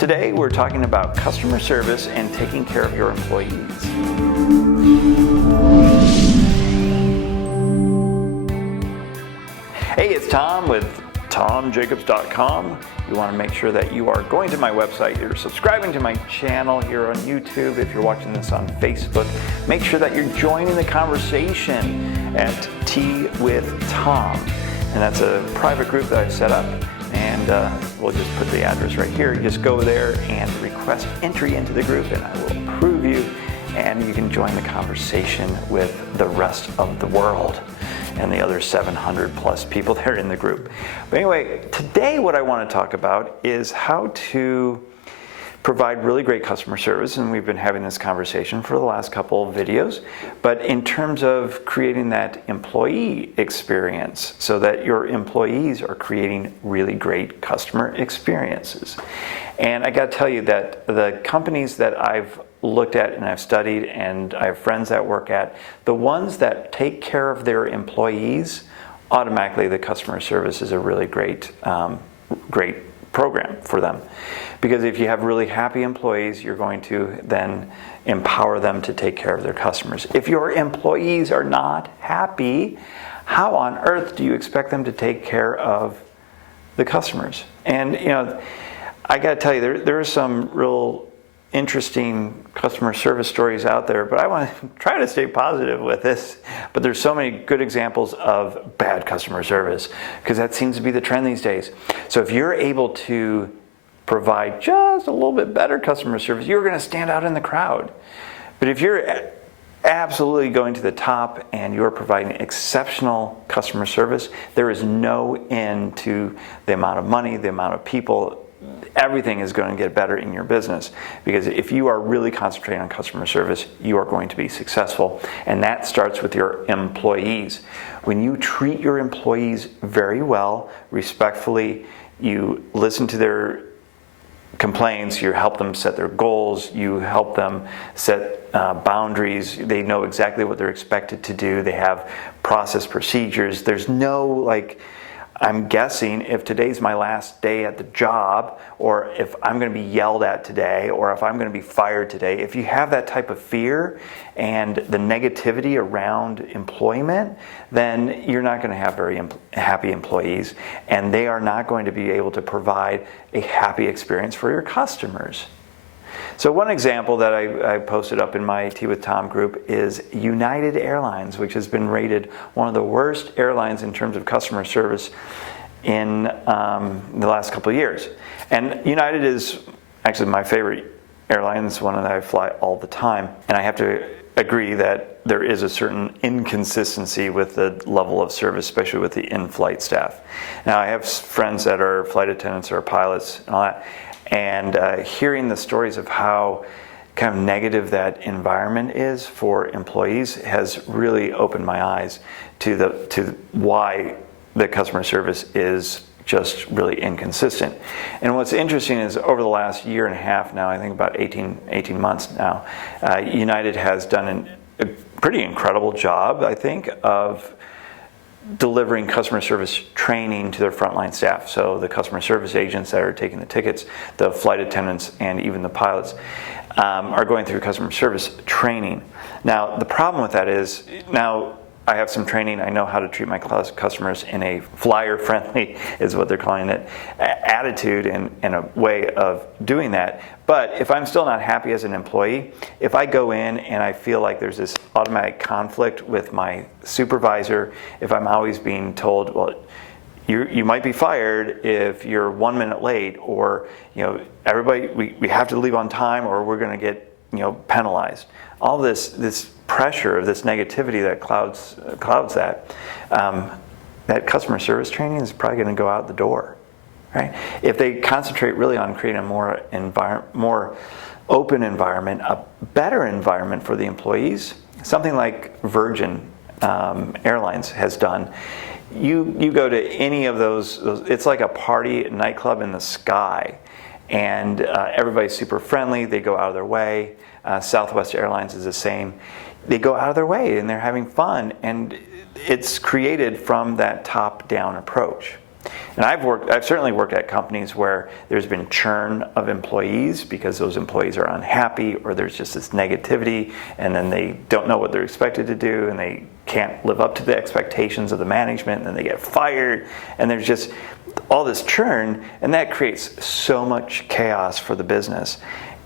Today we're talking about customer service and taking care of your employees. Hey, it's Tom with TomJacobs.com. You want to make sure that you are going to my website, you're subscribing to my channel here on YouTube. If you're watching this on Facebook, make sure that you're joining the conversation at Tea with Tom. And that's a private group that I've set up. And we'll just put the address right here. Just go there and request entry into the group, and I will approve you. And you can join the conversation with the rest of the world and the other 700 plus people that are in the group. But anyway, today what I want to talk about is how to provide really great customer service, and we've been having this conversation for the last couple of videos, but in terms of creating that employee experience so that your employees are creating really great customer experiences. And I got to tell you that the companies that I've looked at and I've studied and I have friends that work at, the ones that take care of their employees, automatically the customer service is a really great program for them. Because if you have really happy employees, you're going to then empower them to take care of their customers. If your employees are not happy, how on earth do you expect them to take care of the customers? And I got to tell you, there are some real interesting customer service stories out there, but I want to try to stay positive with this. But there's so many good examples of bad customer service, because that seems to be the trend these days. So if you're able to provide just a little bit better customer service, you're going to stand out in the crowd. But if you're absolutely going to the top and you're providing exceptional customer service, there is no end to the amount of money, the amount of people. Everything is going to get better in your business, because if you are really concentrating on customer service, you are going to be successful. And that starts with your employees. When you treat your employees very well, respectfully, you listen to their complaints, you help them set their goals, you help them set boundaries, they know exactly what they're expected to do, they have process procedures. There's no I'm guessing if today's my last day at the job, or if I'm going to be yelled at today, or if I'm going to be fired today. If you have that type of fear and the negativity around employment, then you're not going to have very happy employees, and they are not going to be able to provide a happy experience for your customers. So one example that I posted up in my Tea with Tom group is United Airlines, which has been rated one of the worst airlines in terms of customer service in the last couple of years. And United is actually my favorite airline. It's one that I fly all the time. And I have to agree that there is a certain inconsistency with the level of service, especially with the in-flight staff. Now, I have friends that are flight attendants or pilots and all that. And hearing the stories of how kind of negative that environment is for employees has really opened my eyes to why the customer service is just really inconsistent. And what's interesting is over the last year and a half now, I think about 18 months now, United has done a pretty incredible job, I think, of delivering customer service training to their frontline staff. So the customer service agents that are taking the tickets, the flight attendants, and even the pilots are going through customer service training. Now, the problem with that is, now I have some training. I know how to treat my customers in a flyer-friendly, is what they're calling it, attitude and a way of doing that. But if I'm still not happy as an employee, if I go in and I feel like there's this automatic conflict with my supervisor, if I'm always being told, well, you might be fired if you're 1 minute late, or everybody, we have to leave on time, or we're going to get penalized. All this pressure, this negativity that clouds that customer service training is probably going to go out the door. Right? If they concentrate really on creating a more open environment, a better environment for the employees, something like Virgin Airlines has done. You go to any of those, it's like a party nightclub in the sky, and everybody's super friendly. They go out of their way. Southwest Airlines is the same. They go out of their way and they're having fun, and it's created from that top-down approach. And I've certainly worked at companies where there's been churn of employees because those employees are unhappy, or there's just this negativity, and then they don't know what they're expected to do, and they can't live up to the expectations of the management, and then they get fired, and there's just all this churn, and that creates so much chaos for the business.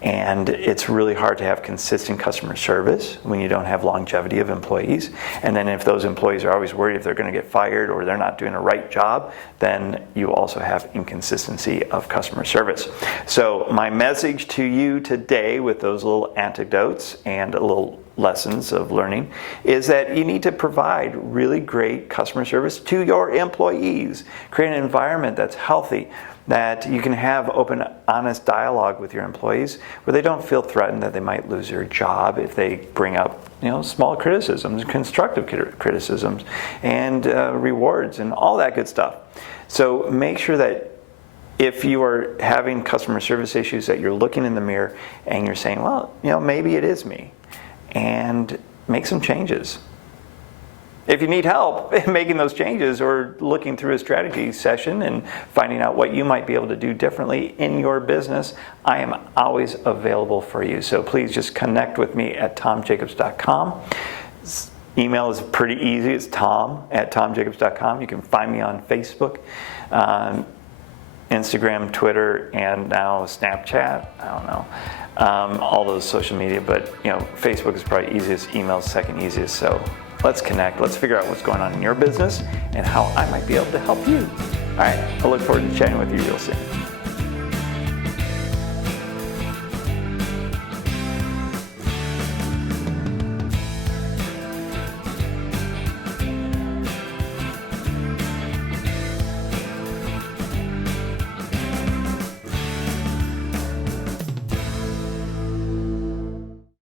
And it's really hard to have consistent customer service when you don't have longevity of employees. And then if those employees are always worried if they're going to get fired or they're not doing a right job, then you also have inconsistency of customer service. So my message to you today, with those little anecdotes and little lessons of learning, is that you need to provide really great customer service to your employees. Create an environment that's healthy, that you can have open, honest dialogue with your employees where they don't feel threatened that they might lose their job if they bring up, small criticisms, constructive criticisms, and rewards and all that good stuff. So make sure that if you are having customer service issues, that you're looking in the mirror and you're saying, well, maybe it is me, and make some changes. If you need help in making those changes, or looking through a strategy session and finding out what you might be able to do differently in your business, I am always available for you. So please just connect with me at tomjacobs.com. Email is pretty easy. It's tom@tomjacobs.com. You can find me on Facebook, Instagram, Twitter, and now Snapchat. I don't know. All those social media, but Facebook is probably easiest, email is second easiest. So let's connect. Let's figure out what's going on in your business and how I might be able to help you. All right, I look forward to chatting with you real soon.